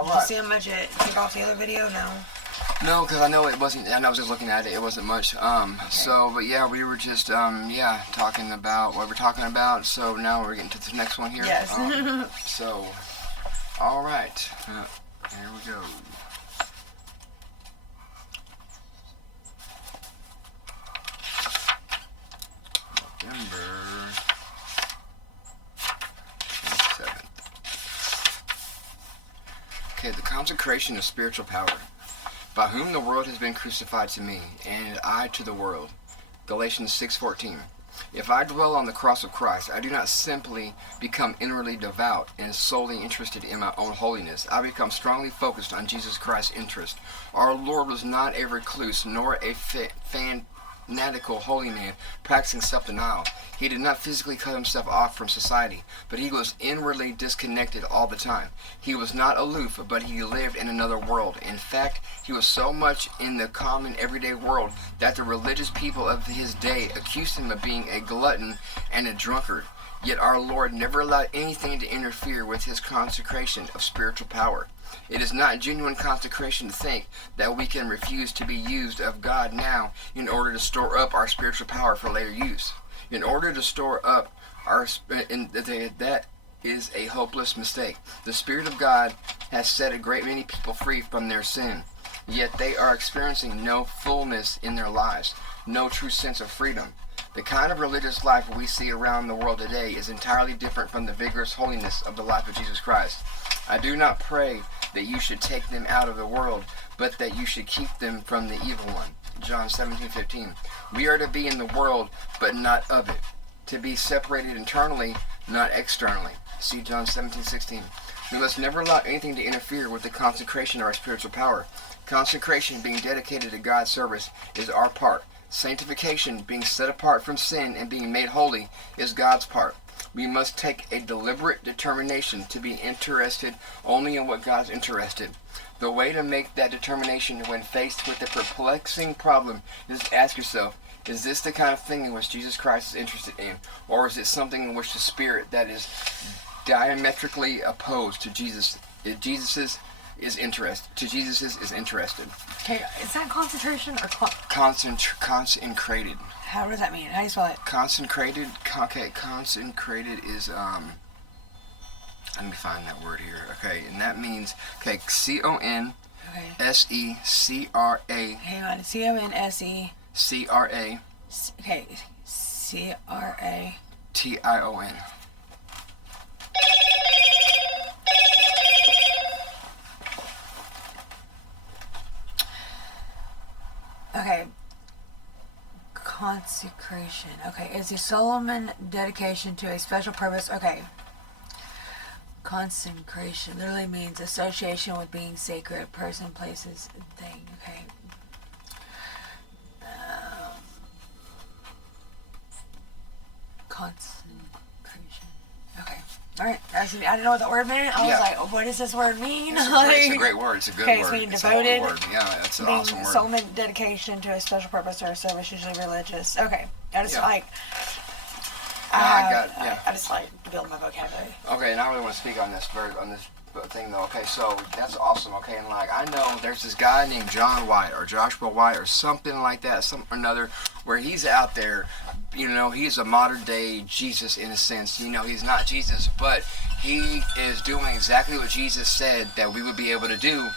All Did you right. see how much it took off the other video? No. No, because I know it wasn't. I was just looking at it. It wasn't much. So, but yeah, we were just talking about what we're talking about. So now we're getting to the next one here. Yes. So, all right. Here we go. November 27th. Okay, the consecration of spiritual power. By whom the world has been crucified to me, and I to the world. Galatians 6:14. If I dwell on the cross of Christ, I do not simply become inwardly devout and solely interested in my own holiness. I become strongly focused on Jesus Christ's interest. Our Lord was not a recluse nor a fanatical holy man practicing self-denial. He did not physically cut himself off from society, but he was inwardly disconnected all the time. He was not aloof, but he lived in another world. In fact, he was so much in the common everyday world that the religious people of his day accused him of being a glutton and a drunkard. Yet our Lord never allowed anything to interfere with his consecration of spiritual power. It is not genuine consecration to think that we can refuse to be used of God now in order to store up our spiritual power for later use. In order to store up that is a hopeless mistake. The Spirit of God has set a great many people free from their sin, yet they are experiencing no fullness in their lives, no true sense of freedom. The kind of religious life we see around the world today is entirely different from the vigorous holiness of the life of Jesus Christ. I do not pray that you should take them out of the world, but that you should keep them from the evil one. John 17:15. We are to be in the world, but not of it. To be separated internally, not externally. See John 17:16. We must never allow anything to interfere with the consecration of our spiritual power. Consecration, being dedicated to God's service, is our part. Sanctification, being set apart from sin and being made holy, is God's part. We must take a deliberate determination to be interested only in what God's interested. The way to make that determination when faced with a perplexing problem is to ask yourself, is this the kind of thing in which Jesus Christ is interested in? Or is it something in which the Spirit that is diametrically opposed to Jesus is interested? Okay, is that concentration or Consecrated. how does that mean? How do you spell it? Consecrated is let me find that word here. Okay, and that means C-O-N S-E-C-R-A. Hang on, C-O-N-S-E. C-R-A. Okay, C-R-A. T-I-O-N. Okay. Consecration. Okay, is the solemn dedication to a special purpose. Okay. Consecration literally means association with being sacred, person, places, thing. Okay. Consecration. Okay. Alright. I didn't know what that word meant. I was like, oh, what does this word mean? It's a great word. It's a good okay, word. So being it's devoted. A word. Yeah, it's an being awesome word. solemn dedication to a special purpose or a service, usually religious. Okay. I just I just like to build my vocabulary. Okay, and I really want to speak on this thing though. Okay, so that's awesome. Okay, and like I know there's this guy named John White or Joshua White or something like that, some or another, where he's out there. You know, he's a modern day Jesus in a sense. You know, he's not Jesus, but he is doing exactly what Jesus said that we would be able to do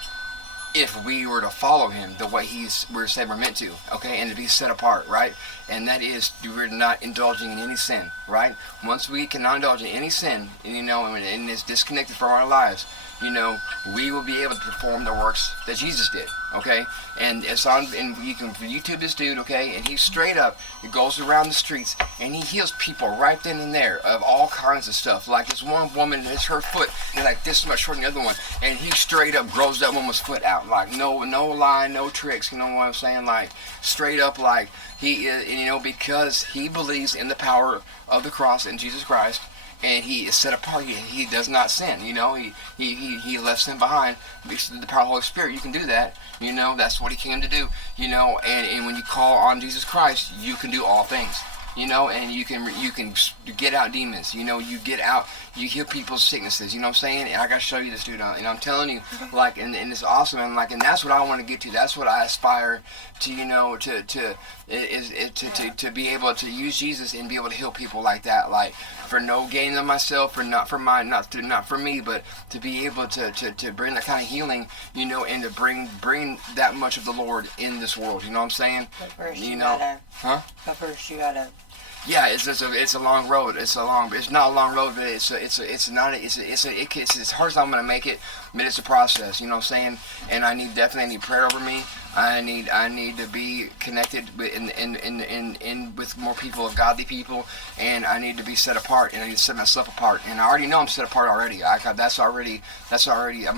if we were to follow him the way we're said we're meant to, okay, and to be set apart, right? And that is, we're not indulging in any sin, right? Once we cannot indulge in any sin, you know, and it's disconnected from our lives, you know, we will be able to perform the works that Jesus did, okay? And it's on, and you can YouTube this dude, okay? And he straight up, he goes around the streets and he heals people right then and there of all kinds of stuff. Like this one woman, it's her foot is like this much shorter than the other one, and he straight up grows that woman's foot out, like no lie, no tricks. You know what I'm saying? Like straight up, like he is, you know, because he believes in the power of the cross and Jesus Christ. And he is set apart. He does not sin. You know, he left sin behind. Because of the power of the Holy Spirit, you can do that. You know, that's what he came to do. You know, and when you call on Jesus Christ, you can do all things. You know, and you can get out demons. You know, you get out. you heal people's sicknesses. You know what I'm saying? And I gotta show you this, dude. And I'm telling you, like, and it's awesome, and like, and that's what I want to get to. That's what I aspire to, you know, to be able to use Jesus and be able to heal people like that, like for no gain of myself, or not for me, but to be able to bring that kind of healing, you know, and to bring that much of the Lord in this world. You know what I'm saying? But first you know, But first you gotta. Yeah, it's a long road. It's not a long road, but it's as hard as I'm gonna make it. But it's a process, you know what I'm saying? And I definitely need prayer over me. I need to be connected with with more people, godly people, and I need to be set apart, and I need to set myself apart. And I already know I'm set apart already. I'm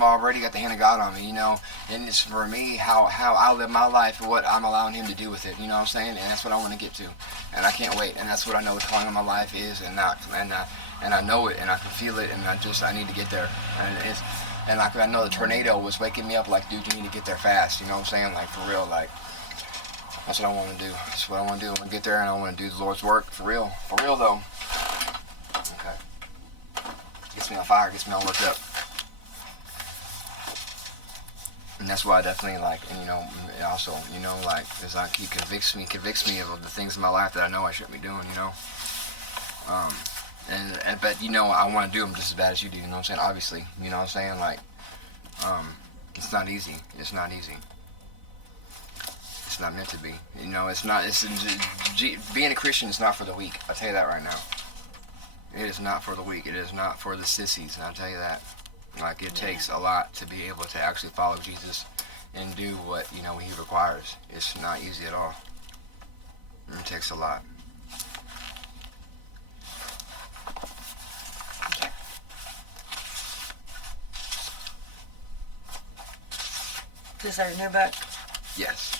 already got the hand of God on me, you know. And it's for me how I live my life and what I'm allowing Him to do with it. You know what I'm saying? And that's what I want to get to, and I can't wait. And that's what I know the calling of my life is, and I know it, and I can feel it, and I need to get there. And like I know the tornado was waking me up like, dude, you need to get there fast. You know what I'm saying? Like, for real, like, that's what I want to do. That's what I want to do. I want to get there, and I want to do the Lord's work. For real. For real, though. Okay. Gets me on fire. Gets me all worked up. And that's why I definitely, like, and, you know, also, you know, like, as I keep convicts me of the things in my life that I know I shouldn't be doing, you know. But you know, I want to do them just as bad as you do. You know what I'm saying? Obviously, you know what I'm saying? Like, it's not easy. It's not easy. It's not meant to be. You know, it's not. Being a Christian is not for the weak. I'll tell you that right now. It is not for the weak. It is not for the sissies. I'll tell you that. Like, it takes a lot to be able to actually follow Jesus and do what, you know, He requires. It's not easy at all. It takes a lot. Is our new book? Yes.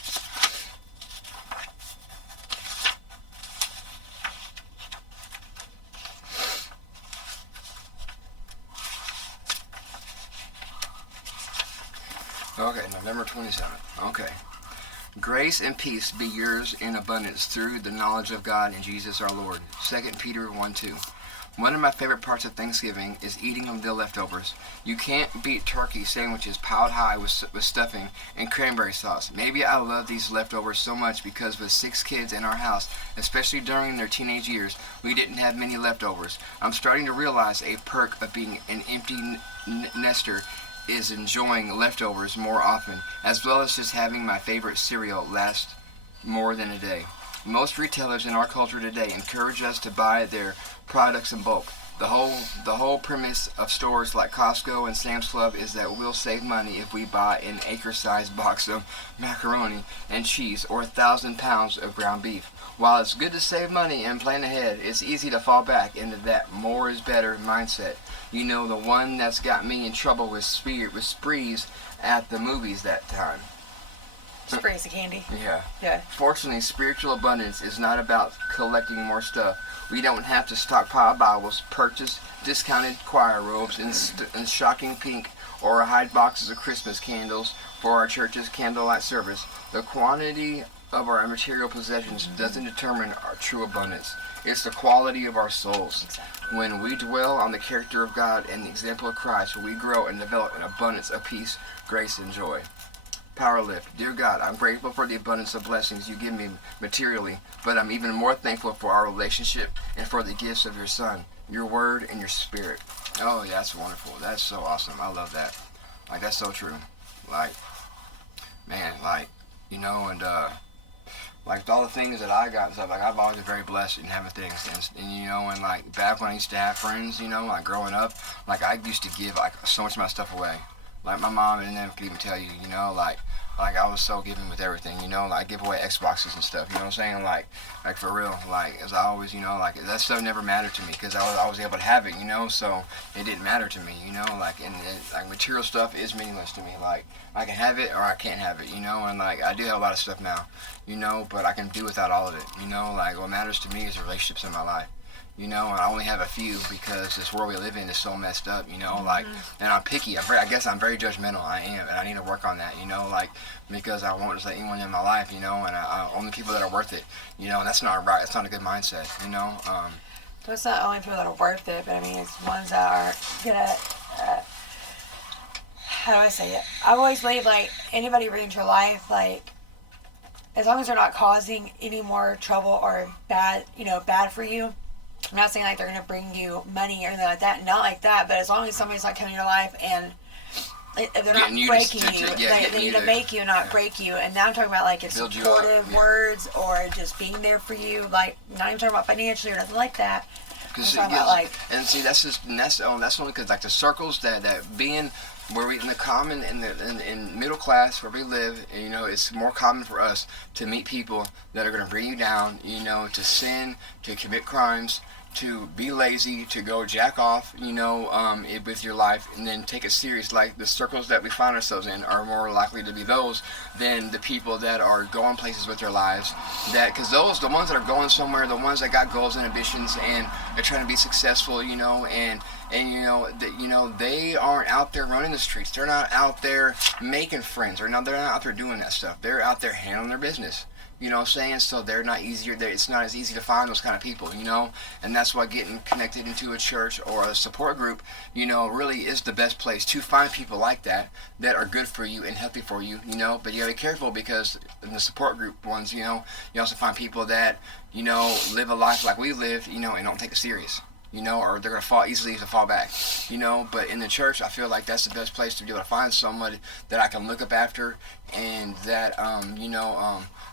Okay, November 27th. Okay. Grace and peace be yours in abundance through the knowledge of God and Jesus our Lord. 2 Peter 1:2. One of my favorite parts of Thanksgiving is eating of the leftovers. You can't beat turkey sandwiches piled high with stuffing and cranberry sauce. Maybe I love these leftovers so much because with 6 kids in our house, especially during their teenage years, we didn't have many leftovers. I'm starting to realize a perk of being an empty nester is enjoying leftovers more often, as well as just having my favorite cereal last more than a day. Most retailers in our culture today encourage us to buy their products in bulk. The whole premise of stores like Costco and Sam's Club is that we'll save money if we buy an acre-sized box of macaroni and cheese or 1,000 pounds of ground beef. While it's good to save money and plan ahead, it's easy to fall back into that more is better mindset. You know, the one that's got me in trouble with sprees at the movies that time. Sprays of candy. Yeah. Yeah. Fortunately, spiritual abundance is not about collecting more stuff. We don't have to stockpile Bibles, purchase discounted choir robes in shocking pink, or hide boxes of Christmas candles for our church's candlelight service. The quantity of our material possessions doesn't determine our true abundance. It's the quality of our souls. Exactly. When we dwell on the character of God and the example of Christ, we grow and develop an abundance of peace, grace, and joy. Power lift. Dear God, I'm grateful for the abundance of blessings you give me materially, but I'm even more thankful for our relationship and for the gifts of your Son, your Word, and your Spirit. Oh, yeah, that's wonderful. That's so awesome. I love that. Like, that's so true. Like, man, like, you know, and like all the things that I got and stuff, like I've always been very blessed in having things, and you know, and like back when I used to have friends, you know, like growing up, like I used to give like so much of my stuff away. Like my mom and them could even tell you, you know, like I was so giving with everything, you know, like I give away Xboxes and stuff, you know what I'm saying, like for real, like as I always, you know, like that stuff never mattered to me because I was able to have it, you know, so it didn't matter to me, you know, like and like material stuff is meaningless to me, like I can have it or I can't have it, you know, and like I do have a lot of stuff now, you know, but I can do without all of it, you know, like what matters to me is the relationships in my life. You know, and I only have a few because this world we live in is so messed up, you know, like, and I'm picky. I guess I'm very judgmental. I am, and I need to work on that, you know, like, because I won't just let anyone in my life, you know, and only people that are worth it, you know, and that's not right. That's not a good mindset, you know. So it's not only people that are worth it, but I mean, it's ones that are gonna, how do I say it? I've always believed, like, anybody bring into your life, like, as long as they're not causing any more trouble or bad, bad for you. I'm not saying, like, they're going to bring you money or anything like that. Not like that, but as long as somebody's not coming in your life and if they're not breaking you, they need to make you, not break you. And now I'm talking about, like, it's supportive words or just being there for you. Like, not even talking about financially or nothing like that. I'm talking about, like... And see, that's only because, like, the circles that being... where we in the common in middle class where we live, it's more common for us to meet people that are going to bring you down, to sin, to commit crimes, to be lazy, to go jack off, with your life, and then take it serious. Like, the circles that we find ourselves in are more likely to be those than the people that are going places with their lives. Because the ones that are going somewhere, the ones that got goals and ambitions and are trying to be successful, and they aren't out there running the streets. They're not out there making friends. They're not out there doing that stuff. They're out there handling their business. You know what I'm saying? So they're not easier. It's not as easy to find those kind of people, And that's why getting connected into a church or a support group, really is the best place to find people like that are good for you and healthy for you, But you gotta be careful because in the support group ones, you also find people that, live a life like we live, and don't take it serious. Or they're going to fall easily to fall back, but in the church, I feel like that's the best place to be able to find somebody that I can look up after and that,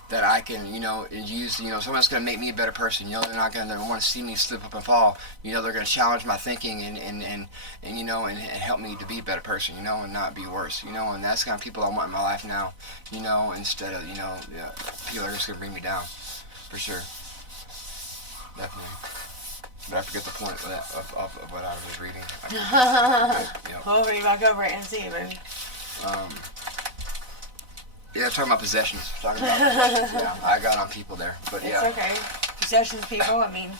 that I can, use, someone's going to make me a better person, they're not going to want to see me slip up and fall, they're going to challenge my thinking and help me to be a better person, and not be worse, and that's the kind of people I want in my life now, instead of, people are just going to bring me down, for sure, definitely. But I forget the point of what I was reading. We'll read back over it and see, baby. Talking about possessions. Yeah, I got on people there, but it's okay. Possessions, people. I mean,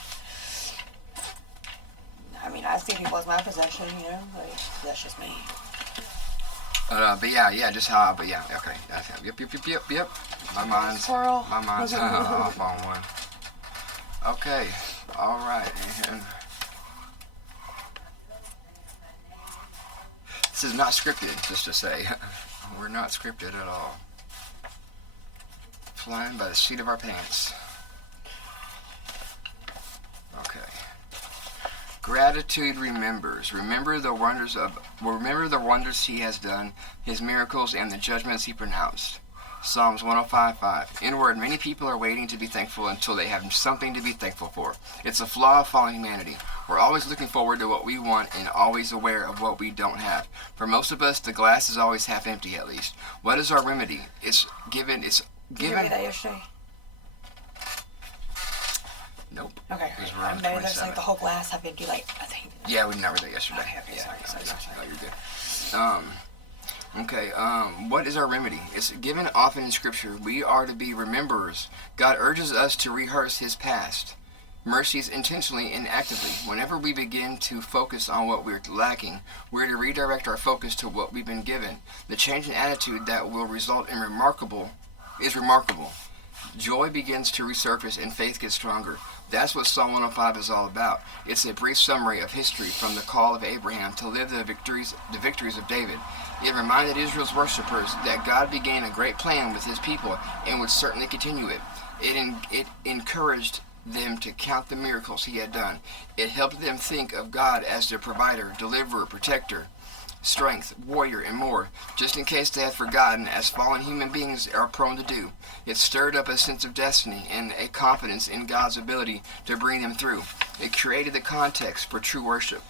I see people as my possession, but that's just me. But just how. But yeah, okay. Yep. My mind's off on one. Okay. All right, and this is not scripted, just to say. We're not scripted at all. Flying by the seat of our pants. Okay. Gratitude remembers. Remember the wonders he has done, his miracles, and the judgments he pronounced. Psalms 105:5. Inward, many people are waiting to be thankful until they have something to be thankful for. It's a flaw of fallen humanity. We're always looking forward to what we want and always aware of what we don't have. For most of us, the glass is always half empty, at least. What is our remedy? It's given. Did you read that yesterday? Nope. Okay. Maybe there's like the whole glass half empty, I think. Yeah, we didn't read that yesterday. Okay, sorry. No, you're good. Okay, what is our remedy? It's given often in Scripture. We are to be rememberers. God urges us to rehearse his past mercies intentionally and actively. Whenever we begin to focus on what we're lacking, we're to redirect our focus to what we've been given. The change in attitude that will result in remarkable. Joy begins to resurface and faith gets stronger. That's what Psalm 105 is all about. It's a brief summary of history from the call of Abraham to live the victories of David. It reminded Israel's worshippers that God began a great plan with his people and would certainly continue it. It encouraged them to count the miracles he had done. It helped them think of God as their provider, deliverer, protector, strength, warrior, and more, just in case they had forgotten, as fallen human beings are prone to do. It stirred up a sense of destiny and a confidence in God's ability to bring them through. It created the context for true worship.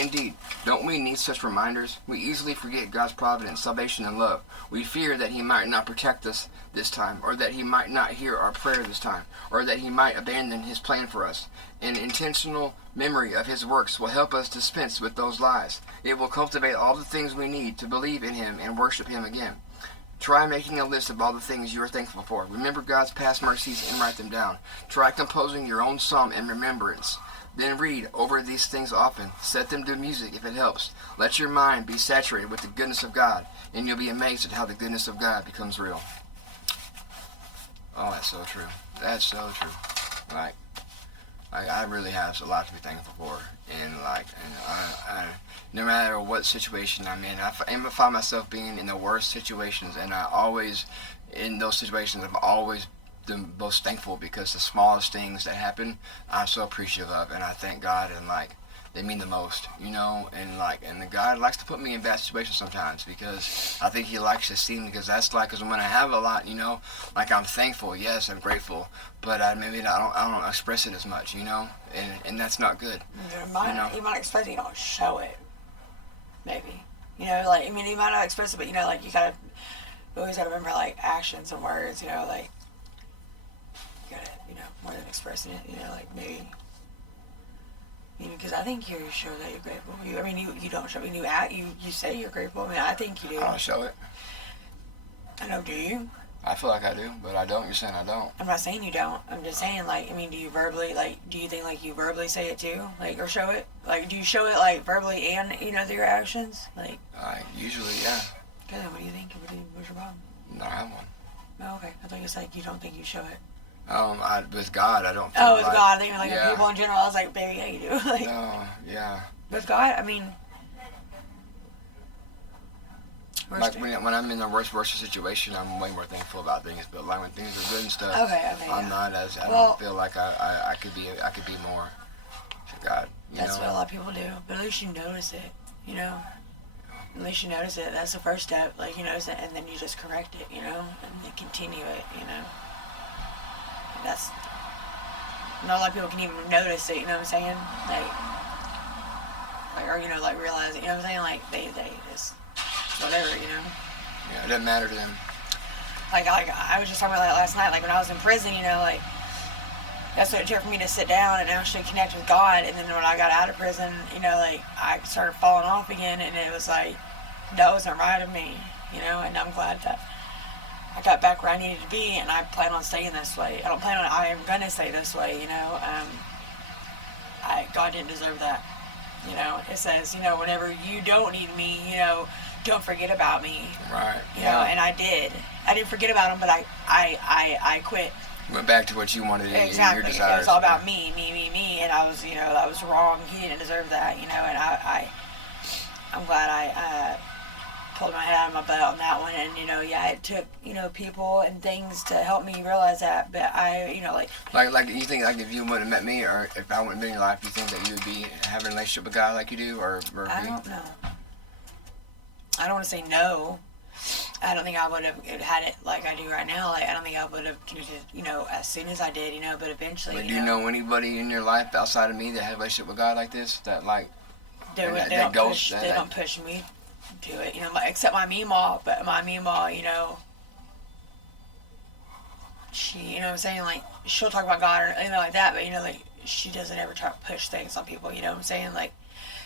Indeed, don't we need such reminders? We easily forget God's providence, salvation, and love. We fear that he might not protect us this time, or that he might not hear our prayer this time, or that he might abandon his plan for us. An intentional memory of his works will help us dispense with those lies. It will cultivate all the things we need to believe in him and worship him again. Try making a list of all the things you are thankful for. Remember God's past mercies and write them down. Try composing your own psalm in remembrance. Then read over these things often. Set them to music if it helps. Let your mind be saturated with the goodness of God, and you'll be amazed at how the goodness of God becomes real. Oh, that's so true. That's so true. I really have a lot to be thankful for, and I no matter what situation I'm in, I find myself being in the worst situations, and I always, in those situations, I'm always the most thankful because the smallest things that happen, I'm so appreciative of, and I thank God, and they mean the most, and the God likes to put me in bad situations sometimes because I think He likes to see me, because because when I have a lot, I'm thankful, yes, I'm grateful, but I don't express it as much, and that's not good. You might express it, you don't show it, maybe, you might not express it, but you always gotta remember actions and words, you gotta, more than expressing it, maybe. Because I think you show that you're grateful. You don't show. You say you're grateful. I think you do. I don't show it. I know. Do you? I feel like I do, but I don't. You're saying I don't. I'm not saying you don't. I'm just saying, do you verbally, do you think, you verbally say it too? Or show it? Do you show it, verbally and, through your actions? Usually, yeah. Okay, then what do you think? What's your problem? No, I have one. Oh, okay. I thought you said you don't think you show it. With God, I don't feel with God. I think yeah. people in general, I was like, baby, yeah, you do. No, yeah. With God, when I'm in the worst situation, I'm way more thankful about things. But when things are good and stuff, I'm not as. I don't feel like I could be more to God. That's what a lot of people do. But at least you notice it. At least you notice it. That's the first step. You notice it, and then you just correct it. And then continue it. That's not a lot of people can even notice it. You know what I'm saying? Or realize it. You know what I'm saying? They just whatever. Yeah, it doesn't matter to them. I was just talking about that last night. When I was in prison, that's what it took for me to sit down and actually connect with God. And then when I got out of prison, I started falling off again, and it was that wasn't right of me. And I'm glad that I got back where I needed to be, and I plan on staying this way. I am gonna stay this way. God didn't deserve that. It says, whenever you don't need me, don't forget about me. Right. And I did. I didn't forget about him, but I quit. Went back to what you wanted in exactly. your desires. It was all about me, and I was, that was wrong. He didn't deserve that, and I'm glad I pulled my head out of my butt on that one, and it took people and things to help me realize that, but you think if you wouldn't have met me, or if I wouldn't have been in your life, you think that you would be having a relationship with God like you do, or I don't know. I don't want to say no. I don't think I would have had it like I do right now. I don't think I would have connected, as soon as I did, but eventually. But do you know anybody in your life outside of me that had a relationship with God like this? They don't push me to it, except my Meemaw, but my Meemaw, she, what I'm saying, she'll talk about God or anything like that, but, she doesn't ever try to push things on people, what I'm saying,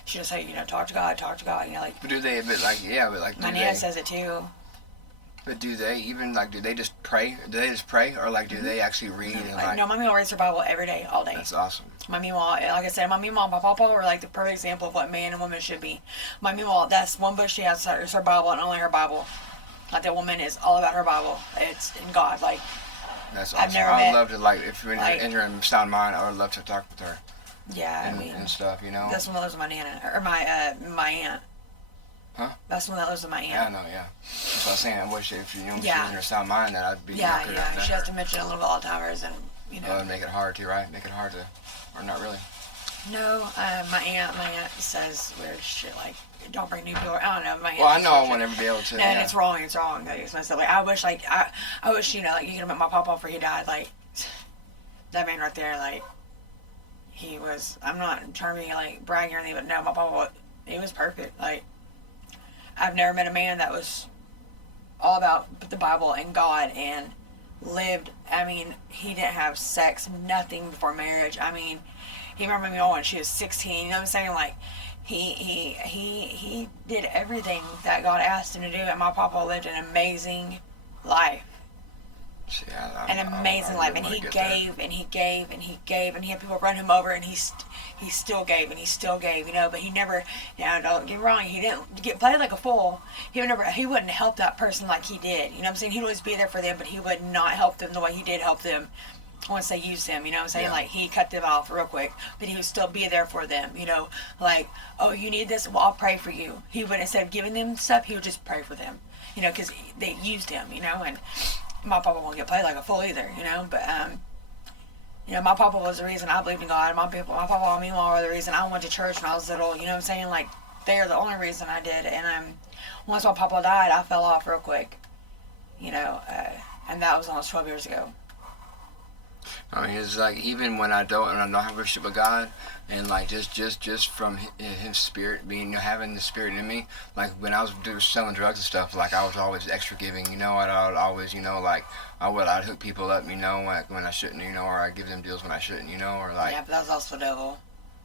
she'll say, talk to God, But do they, my Nana says it too. But do they even, do they just pray? Do they just pray, or, do they actually read? No, my Meemaw reads her Bible every day, all day. That's awesome. My Meemaw, like I said, my Meemaw and my Papa were, the perfect example of what man and woman should be. My Meemaw, that's one book she has, is her Bible, and only her Bible. That woman is all about her Bible. It's in God, That's awesome. I would love to, if you're in your sound mind, I would love to talk with her. Yeah, and stuff, That's one that lives with my Nana, or my aunt. Huh? That's the one that lives with my aunt. Yeah, I know, yeah. That's what I was saying. I wish if you was in your sound mind, that I'd be Yeah. She has dementia and a little bit of Alzheimer's, and That would make it hard too, right? Make it hard to, or not really. No, my aunt says weird shit don't bring new people. I don't know. My aunt. Well, I know I won't ever be able to. No, and it's wrong. It's wrong. It's messed up. I wish I wish you could have met my papa before he died. That man right there, he was. I'm not trying to be bragging or anything, but no, my papa, he was perfect. I've never met a man that was all about the Bible and God and lived. He didn't have sex, nothing before marriage. He remembered me when she was 16. You know what I'm saying? He did everything that God asked him to do, and my papa lived an amazing life. An amazing life, and he gave, and he gave, and he gave, and he had people run him over, and he still gave, and he still gave, but he never, don't get me wrong, he didn't get played like a fool. He wouldn't help that person like he did. You know what I'm saying? He'd always be there for them, but he would not help them the way he did help them. once they used him, you know what I'm saying? Yeah. Like, he cut them off real quick, but he would still be there for them, you know? Like, oh, you need this? Well, I'll pray for you. He would, instead of giving them stuff, he would just pray for them, you know, because they used him, you know? And my papa won't get played like a fool either, you know? But, you know, my papa was the reason I believed in God. My papa and my mom were the reason I went to church when I was little, you know what I'm saying? Like, they are the only reason I did. And once my papa died, I fell off real quick, you know? And that was almost 12 years ago. I mean, it's like even when I don't have a relationship with God, and like just from His Spirit being, having the Spirit in me, like when I was selling drugs and stuff, like I was always extra giving, you know. I'd always, you know, like I'd hook people up, you know, like when I shouldn't, you know, or I'd give them deals when I shouldn't, you know, or like. Yeah, but that was also the devil.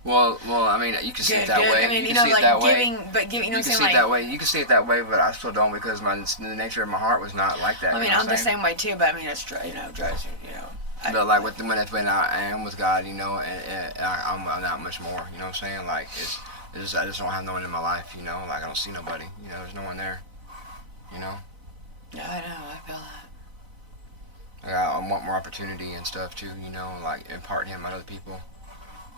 Well, I mean, you can see it that way. I mean, you can see it that way. You know what I'm saying? You can see it that way. You can see it that way, but I still don't, because the nature of my heart was not like that. I mean, you know I'm the same way too, but I mean, it's, you know, drugs, you know. But like when I am with God, you know, and I'm not much more, you know what I'm saying? Like I just don't have no one in my life, you know. Like I don't see nobody, you know. There's no one there, you know. Yeah, I know. I feel that. Like I want more opportunity and stuff too, you know, like impart Him on other people.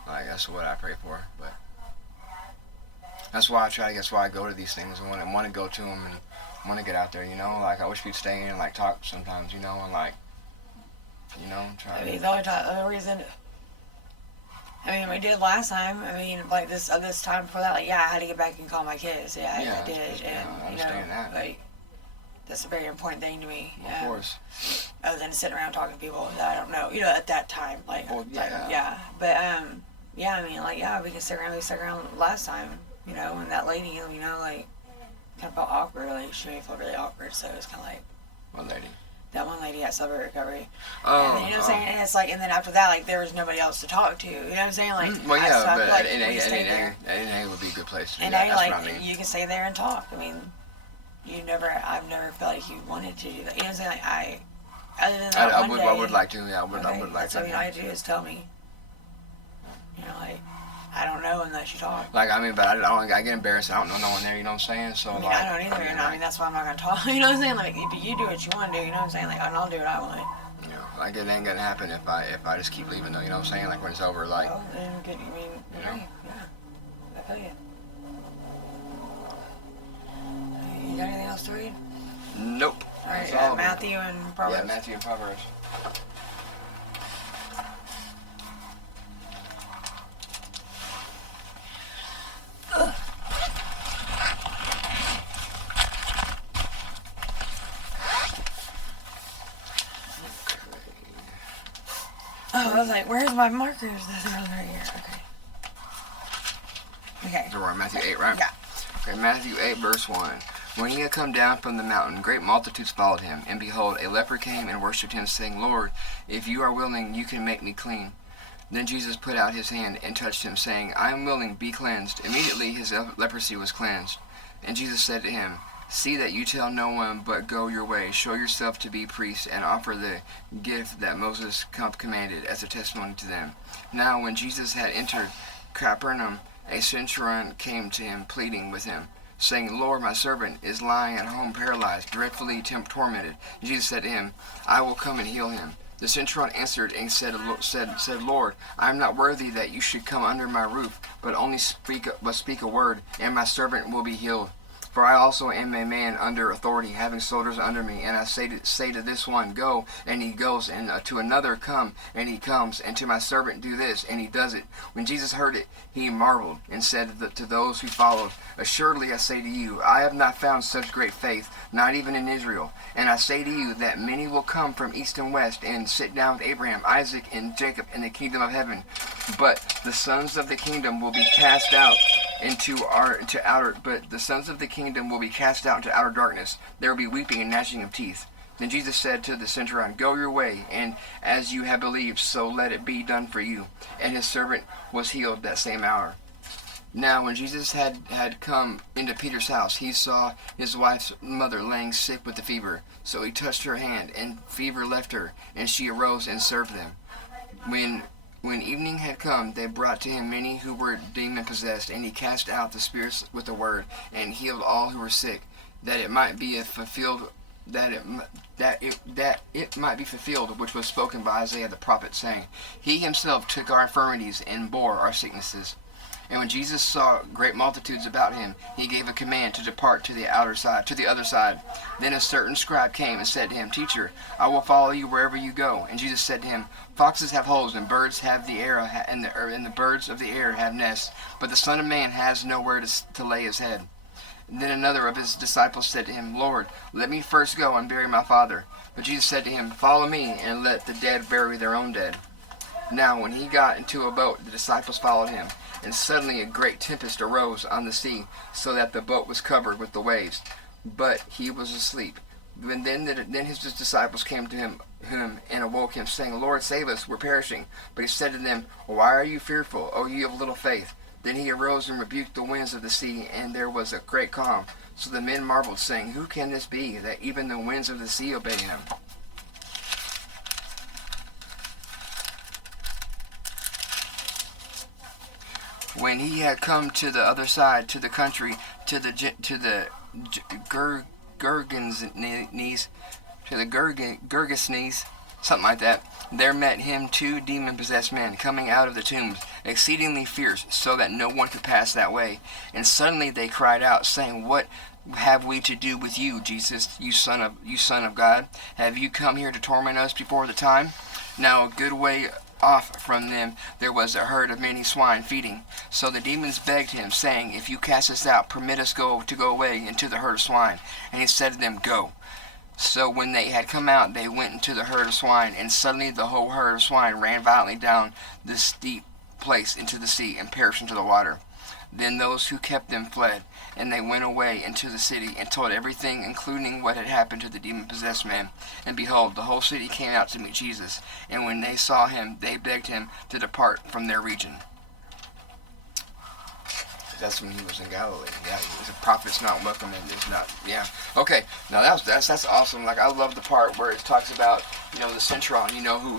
Like that's what I pray for, but that's why I go to these things and want to go to them and want to get out there, you know. Like I wish we'd stay in and like talk sometimes, you know, and like, you know, try. I mean, the only reason. I mean, we did last time. I mean, like this time before that, like, yeah, I had to get back and call my kids. Yeah, I did, and I you know, understand that. like that's a very important thing to me. Of course. Other than sitting around talking to people that I don't know, you know, at that time, like, Well, yeah. yeah. But yeah, I mean, like, yeah, we stuck around last time, you know, and that lady, you know, like, kind of felt awkward, like, she made me feel really awkward, so it was kind of like. What lady? That one lady at Celebrate Recovery. Oh, and, you know what I'm saying? And it's like, and then after that, like, there was nobody else to talk to. You know what I'm saying? Like, well, yeah, so I but feel like NA would be a good place to do and that. That's like, what I mean. you can stay there and talk. I mean, I've never felt like you wanted to do that. You know what I'm saying? Like, other than that I would like to, yeah, I would like to. I mean, all you have to do is tell me. You know, like, I don't know unless you talk. Like, I mean, but I get embarrassed. I don't know no one there, you know what I'm saying? So, I mean, like, I don't either, and I mean, that's why I'm not going to talk. You know what I'm saying? Like, you do what you want to do, you know what I'm saying? Like, and I'll do what I want. You know, like, it ain't going to happen if I just keep leaving, though, you know what I'm saying? Like, when it's over, like. Well, then good, I mean, you know? Yeah, I feel you. You got anything else to read? Nope. All right, That's all of them. Matthew and Proverbs. Yeah, Matthew and Proverbs. Oh, I was like, where's my markers? There's one right here. Okay. So we're on Matthew 8, right? Yeah. Okay, Matthew 8, verse 1. When he had come down from the mountain, great multitudes followed him. And behold, a leper came and worshipped him, saying, Lord, if you are willing, you can make me clean. Then Jesus put out his hand and touched him, saying, I am willing, be cleansed. Immediately his leprosy was cleansed. And Jesus said to him, See that you tell no one, but go your way. Show yourself to be priests, and offer the gift that Moses commanded as a testimony to them. Now when Jesus had entered Capernaum, a centurion came to him, pleading with him, saying, Lord, my servant is lying at home paralyzed, dreadfully tormented. And Jesus said to him, I will come and heal him. The centurion answered and said, Lord, I am not worthy that you should come under my roof, but only speak a word, and my servant will be healed. For I also am a man under authority, having soldiers under me, and I say to this one, Go, and he goes, and to another, Come, and he comes, and to my servant, Do this, and he does it. When Jesus heard it, he marveled, and said to those who followed, Assuredly I say to you, I have not found such great faith, not even in Israel. And I say to you that many will come from east and west, and sit down with Abraham, Isaac, and Jacob in the kingdom of heaven. But the sons of the kingdom will be cast out into outer darkness. There will be weeping and gnashing of teeth. Then Jesus said to the centurion, Go your way, and as you have believed, so let it be done for you. And his servant was healed that same hour. Now when Jesus had come into Peter's house, he saw his wife's mother laying sick with a fever. So he touched her hand, and fever left her, and she arose and served them. When evening had come, they brought to him many who were demon-possessed, and he cast out the spirits with a word, and healed all who were sick, that it might be fulfilled that it might be fulfilled, which was spoken by Isaiah the prophet, saying, He himself took our infirmities and bore our sicknesses. And when Jesus saw great multitudes about him, he gave a command to depart to the other side. Then a certain scribe came and said to him, Teacher, I will follow you wherever you go. And Jesus said to him, Foxes have holes, and birds have the air, and the birds of the air have nests, but the Son of Man has nowhere to lay his head. And then another of his disciples said to him, Lord, let me first go and bury my father. But Jesus said to him, Follow me, and let the dead bury their own dead. Now when he got into a boat, the disciples followed him. And suddenly a great tempest arose on the sea, so that the boat was covered with the waves. But he was asleep. Then his disciples came to him and awoke him, saying, Lord, save us, we're perishing. But he said to them, Why are you fearful, O ye of little faith? Then he arose and rebuked the winds of the sea, and there was a great calm. So the men marveled, saying, Who can this be, that even the winds of the sea obey him? When he had come to the other side, to the country, to the Gergesenes, something like that, there met him 2 demon-possessed men, coming out of the tombs, exceedingly fierce, so that no one could pass that way. And suddenly they cried out, saying, What have we to do with you, Jesus, you son of God? Have you come here to torment us before the time? Now a good way off from them there was a herd of many swine feeding. So the demons begged him, saying, If you cast us out, permit us to go away into the herd of swine. And he said to them, Go. So when they had come out, they went into the herd of swine, and suddenly the whole herd of swine ran violently down this steep place into the sea, and perished into the water. Then those who kept them fled, and they went away into the city, and told everything, including what had happened to the demon-possessed man. And behold, the whole city came out to meet Jesus, and when they saw him, they begged him to depart from their region. That's when he was in Galilee. Yeah, the prophet's not welcome and is not. Yeah. Okay. Now that's awesome. Like, I love the part where it talks about, the centurion, who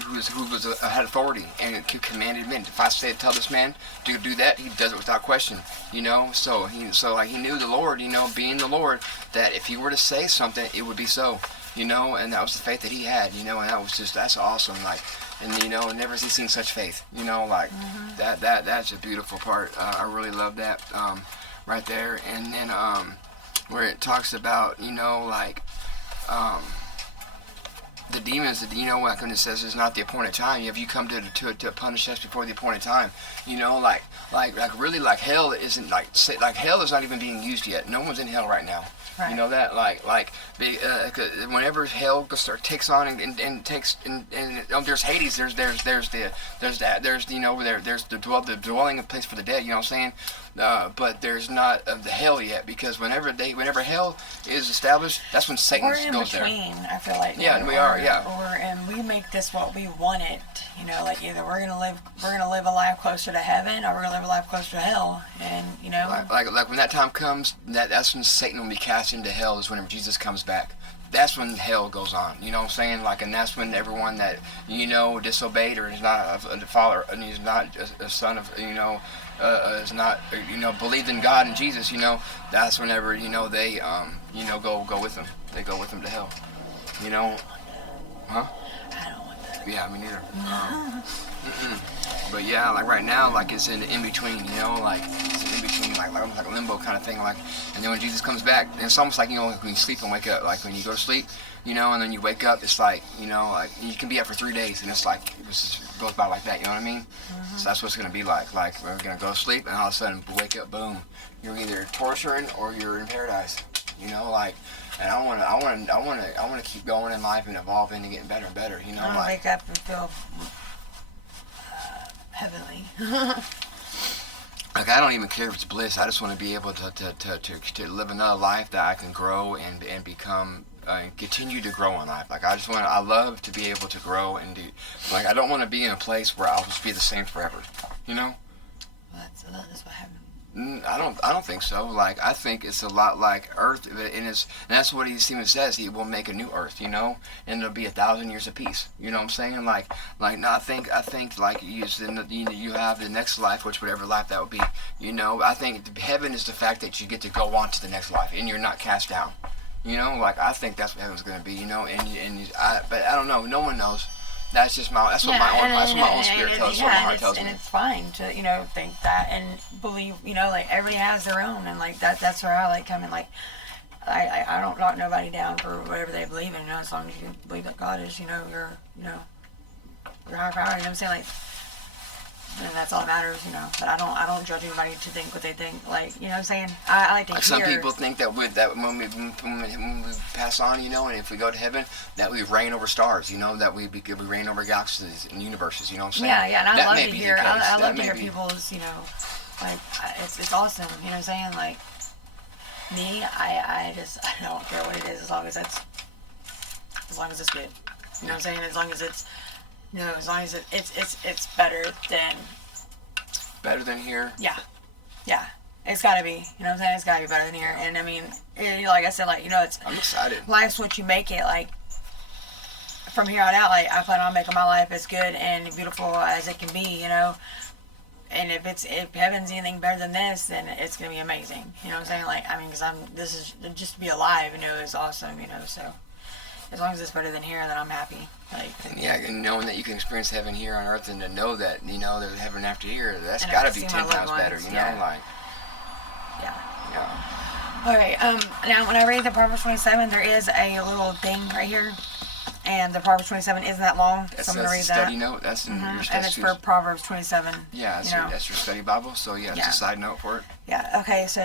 had authority and commanded men. If I say tell this man to do that, he does it without question. So he knew the Lord. Being the Lord, that if he were to say something, it would be so. And that was the faith that he had. And that's awesome. Like. And never has he seen such faith. That's a beautiful part. I really love that right there. And then where it talks about the demons. Like when it says it's not the appointed time. Have you come to punish us before the appointed time? Really, hell isn't hell is not even being used yet. No one's in hell right now. Right. You know that, whenever hell takes on and takes and there's Hades, there's the dwelling place for the dead. You know what I'm saying? But there's not the hell yet, because whenever hell is established, that's when Satan goes there. We're in between. I feel like. Yeah, we are. Yeah. And we make this what we want it. Either we're gonna live a life closer to heaven, or we're gonna live a life closer to hell. And like when that time comes, that's when Satan will be cast into hell. Is whenever Jesus comes back. That's when hell goes on. You know what I'm saying? And that's when everyone that disobeyed, or is not a father, and he's not a son of is not believed in God and Jesus. That's whenever they go with him. They go with him to hell. Huh? I don't want that. Yeah, me neither. But yeah, right now, it's in between. It's in between, like a limbo kind of thing. And then when Jesus comes back, it's almost like when you sleep and wake up. Like when you go to sleep, and then you wake up, it's you can be up for 3 days, and it's it just goes by like that. You know what I mean? Mm-hmm. So that's what it's gonna be like. We're gonna go to sleep, and all of a sudden wake up, boom, you're either torturing or you're in paradise. And I want to keep going in life and evolving and getting better and better. I want to wake up and feel heavenly. I don't even care if it's bliss. I just want to be able to live another life that I can grow and become continue to grow in life. I love to be able to grow and do. I don't want to be in a place where I'll just be the same forever. Well, that's what happened. I don't think so. I think it's a lot like Earth, and that's what he even says. He will make a new Earth, and it'll be 1,000 years of peace. You know what I'm saying? No, I think you have the next life, which whatever life that would be. I think heaven is the fact that you get to go on to the next life, and you're not cast down. You know, like I think that's what heaven's gonna be. You know, but I don't know. No one knows. That's just that's what my own spirit tells. That's what my heart tells me. And it's fine to think that and believe. Like everybody has their own, and like that's where I like coming. Like I don't knock nobody down for whatever they believe in. As long as you believe that God is your higher power. You know what I'm saying? Like. And that's all that matters, But I don't judge anybody to think what they think. Like, you know what I'm saying? I like to hear. Some people think that when we pass on, and if we go to heaven, that we reign over stars, that we reign over galaxies and universes. You know what I'm saying? Yeah, and I love to hear. I love to hear people's, like it's awesome. You know what I'm saying? Like me, I don't care what it is as long as it's good. You know what I'm saying? As long as it's. As long as it's better than here. Yeah, it's gotta be. You know what I'm saying? It's gotta be better than here. And I mean, like I said, it's. I'm excited. Life's what you make it. Like from here on out, like I plan on making my life as good and beautiful as it can be. And if heaven's anything better than this, then it's gonna be amazing. You know what I'm saying? Like I mean, because this is just to be alive. Is awesome. So. As long as it's better than here, then I'm happy. And knowing that you can experience heaven here on earth, and to know that there's heaven after here, that's got to be 10 times better. Yeah. Yeah. All right. Now, when I read the Proverbs 27, there is a little thing right here, and the Proverbs 27 isn't that long, so I'm going to read that. Study note. That's in your study. And it's for Proverbs 27. Yeah, that's your study Bible. So it's a side note for it. Yeah. Okay. So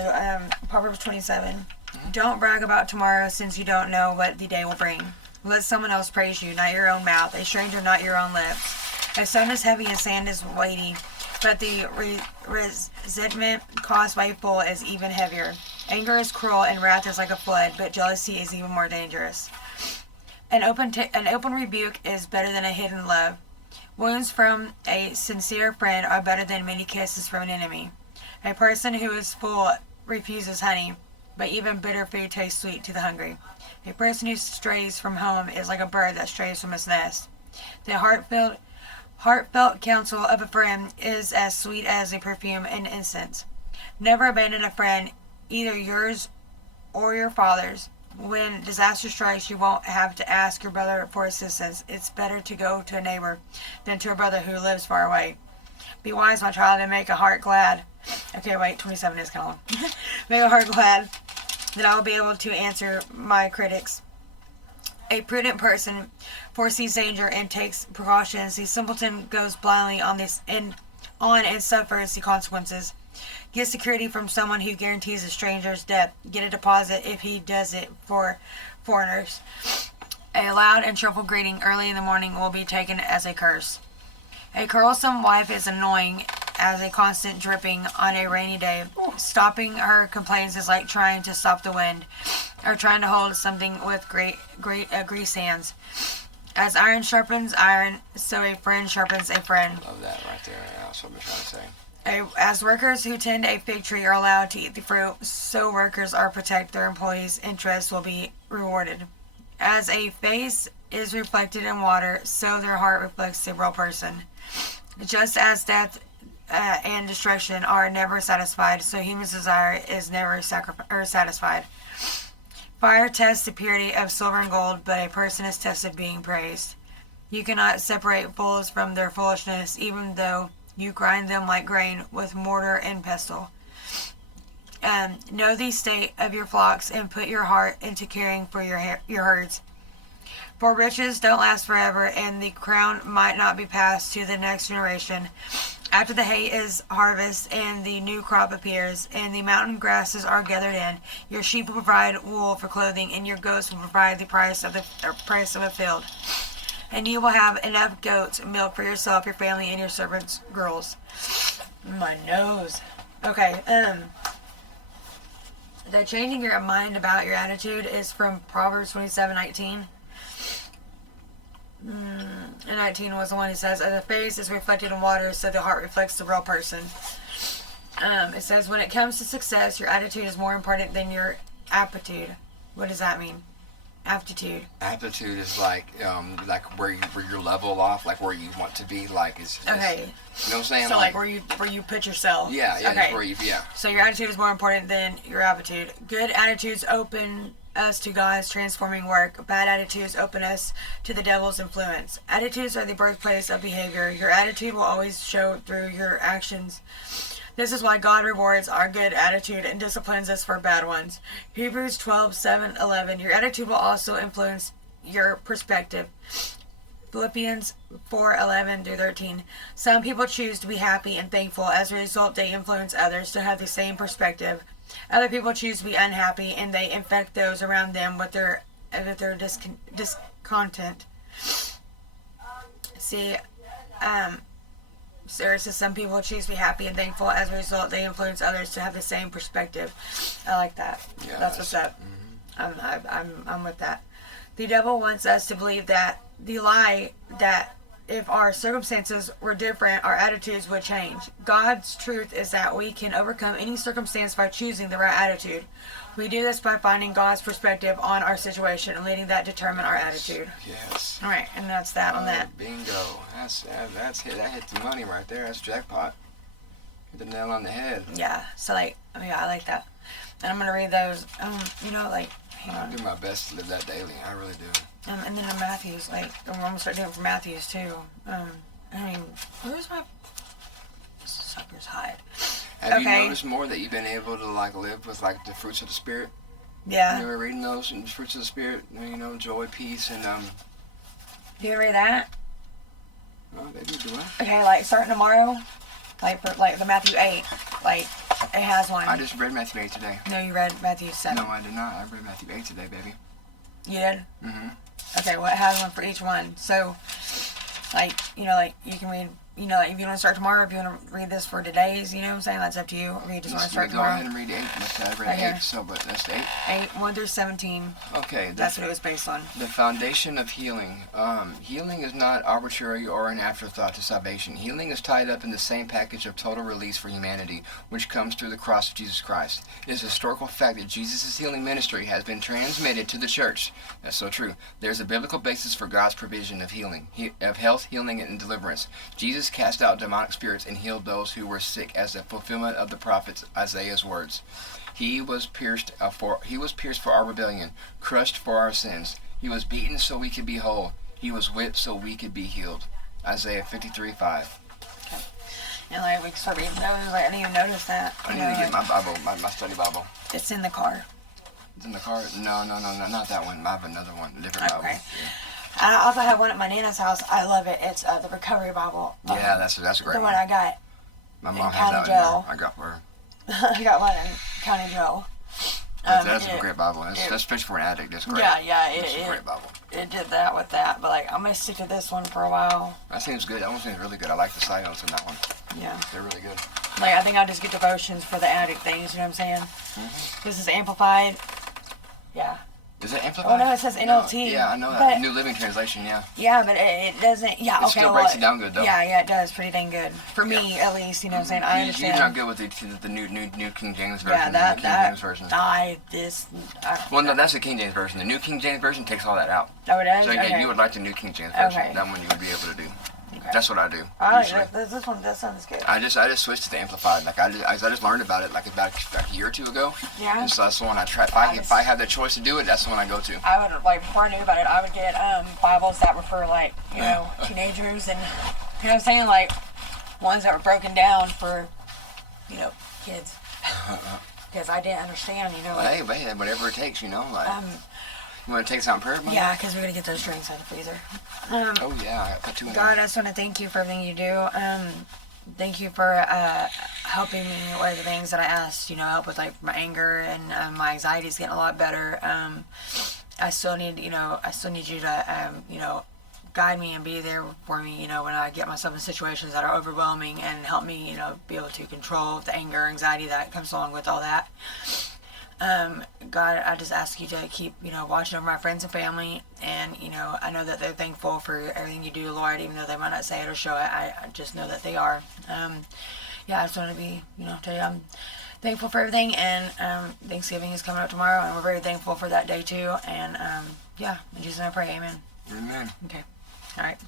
Proverbs 27. Don't brag about tomorrow, since you don't know what the day will bring. Let someone else praise you, not your own mouth, a stranger, not your own lips. A stone is heavy and sand is weighty, but the resentment caused by a fool is even heavier. Anger is cruel and wrath is like a flood, but jealousy is even more dangerous. An open rebuke is better than a hidden love. Wounds from a sincere friend are better than many kisses from an enemy. A person who is full refuses honey, but even bitter food tastes sweet to the hungry. A person who strays from home is like a bird that strays from its nest. The heartfelt counsel of a friend is as sweet as a perfume and incense. Never abandon a friend, either yours or your father's. When disaster strikes, you won't have to ask your brother for assistance. It's better to go to a neighbor than to a brother who lives far away. Be wise, my child, and make a heart glad. Okay, wait, 27 is kind of long. Make a heart glad that I will be able to answer my critics. A prudent person foresees danger and takes precautions. The simpleton goes blindly on and suffers the consequences. Get security from someone who guarantees a stranger's death. Get a deposit if he does it for foreigners. A loud and cheerful greeting early in the morning will be taken as a curse. A quarrelsome wife is annoying as a constant dripping on a rainy day. Stopping her complaints is like trying to stop the wind, or trying to hold something with great grease hands. As iron sharpens iron, so a friend sharpens a friend. Love that right there. That's what I'm trying to say. As workers who tend a fig tree are allowed to eat the fruit, so workers are protect their employees' interests will be rewarded. As a face is reflected in water, so their heart reflects the real person. Just as death and destruction are never satisfied, so human desire is never satisfied. Fire tests the purity of silver and gold, but a person is tested being praised. You cannot separate fools from their foolishness, even though you grind them like grain with mortar and pestle. Know the state of your flocks and put your heart into caring for your herds. For riches don't last forever, and the crown might not be passed to the next generation. After the hay is harvested and the new crop appears, and the mountain grasses are gathered in, your sheep will provide wool for clothing, and your goats will provide the price of a field. And you will have enough goats' milk for yourself, your family, and your servants' girls. My nose. Okay. The changing your mind about your attitude is from Proverbs 27:19. And 19 was the one who says, "As the face is reflected in water, so the heart reflects the real person." It says, when it comes to success, your attitude is more important than your aptitude. What does that mean? Aptitude. Aptitude is like where you're level off, like where you want to be, like is okay. You know what I'm saying? So like where you put yourself. Yeah, okay. Where you, yeah. So your attitude is more important than your aptitude. Good attitudes open us to God's transforming work. Bad attitudes open us to the devil's influence. Attitudes are the birthplace of behavior. Your attitude will always show through your actions. This is why God rewards our good attitude and disciplines us for bad ones. Hebrews 12:7-11. Your attitude will also influence your perspective. Philippians 4:11-13. Some people choose to be happy and thankful. As a result, they influence others to have the same perspective. Other people choose to be unhappy, and they infect those around them with their discontent. See, Sarah says some people choose to be happy and thankful. As a result, they influence others to have the same perspective. I like that. Yeah, that's what's up. I'm with that. The devil wants us to believe that the lie that if our circumstances were different, our attitudes would change. God's truth is that we can overcome any circumstance by choosing the right attitude. We do this by finding God's perspective on our situation and letting that determine our attitude. Yes. All right, and that's that on that. Bingo. That hit the money right there. That's jackpot. Hit the nail on the head. Yeah. So I like that. And I'm gonna read those. Hang I on. do my best to live that daily. I really do. And then in Matthews, I'm gonna start doing it for Matthews too. Where's my sucker's hide? Have Okay. you noticed more that you've been able to live with the fruits of the spirit? Yeah. You ever reading those and fruits of the spirit? Joy, peace, and Do you read that? oh, they do what? Okay, starting tomorrow, for the Matthew 8, it has one. I just read Matthew 8 today. No, you read Matthew 7. No, I did not. I read Matthew 8 today, baby. You did? Mm-hmm. Okay, well, it has one for each one. So, you can read, if you want to start tomorrow, if you want to read this for today's, you know what I'm saying? That's up to you. Or you just want to start Go tomorrow. ahead and read 8. I read Right 8, here. so, but that's 8. 8, 1 through 17. Okay. That's what it was based on. The foundation of healing. Healing is not arbitrary or an afterthought to salvation. Healing is tied up in the same package of total release for humanity, which comes through the cross of Jesus Christ. It is a historical fact that Jesus' healing ministry has been transmitted to the church. That's so true. There's a biblical basis for God's provision of healing, of health, healing, and deliverance. Jesus cast out demonic spirits and healed those who were sick as a fulfillment of the prophet Isaiah's words. He was pierced for our rebellion, crushed for our sins. He was beaten so we could be whole. He was whipped so we could be healed. Isaiah 53:5. Okay. And we can start reading those. I didn't even notice that. I need to get my Bible, my study Bible. It's in the car. It's in the car? No, not that one. I have another one, a different Bible. Okay. I also have one at my Nana's house. I love it. It's the Recovery Bible. Yeah, that's a great the one. one I got. My in mom has County that Jail. one. I got for her. I got one in County Jail. That's a great Bible. That's especially for an addict. That's great. Yeah. It's a great Bible. It did that with that, but I'm gonna stick to this one for a while. That seems good. That one seems really good. I like the side notes in that one. Yeah. They're really good. I think I'll just get devotions for the addict things. You know what I'm saying? Mm-hmm. This is amplified. Yeah. Is it amplified? Oh no, it says NLT. No, yeah, I know that. But, New Living Translation. Yeah. Yeah, but it doesn't. Yeah. It Okay. still breaks it down good though. Yeah, it does pretty dang good for me at least. You know what I'm saying? I understand. You're not good with the new King James version. Yeah, the King James version. Well, no, that's the King James version. The New King James version takes all that out. Oh, it does? So yeah, Okay. you would like the New King James version. Okay. That one you would be able to do. Okay. That's what I do. Alright, this one, that sounds good. I just switched to the amplified. I just learned about it about a year or two ago. Yeah. And so that's the one I try. If I have the choice to do it, that's the one I go to. I would, before I knew about it, I would get Bibles that were for, teenagers and, you know what I'm saying? Ones that were broken down for, kids. Because I didn't understand, Hey, whatever it takes, you want to take something prayer? Mom? Yeah, because we're going to get those drinks out of the freezer. Oh, yeah. I put 2 in God, there. I just want to thank you for everything you do. Thank you for helping me with the things that I asked, help with my anger and my anxiety is getting a lot better. I still need you to, guide me and be there for me, when I get myself in situations that are overwhelming and help me, be able to control the anger, anxiety that comes along with all that. God, I just ask you to keep, watching over my friends and family, and, I know that they're thankful for everything you do, Lord, even though they might not say it or show it. I just know that they are. I just want to be, tell you I'm thankful for everything, and Thanksgiving is coming up tomorrow, and we're very thankful for that day too, and in Jesus' name I pray, amen. Amen. Okay. All right.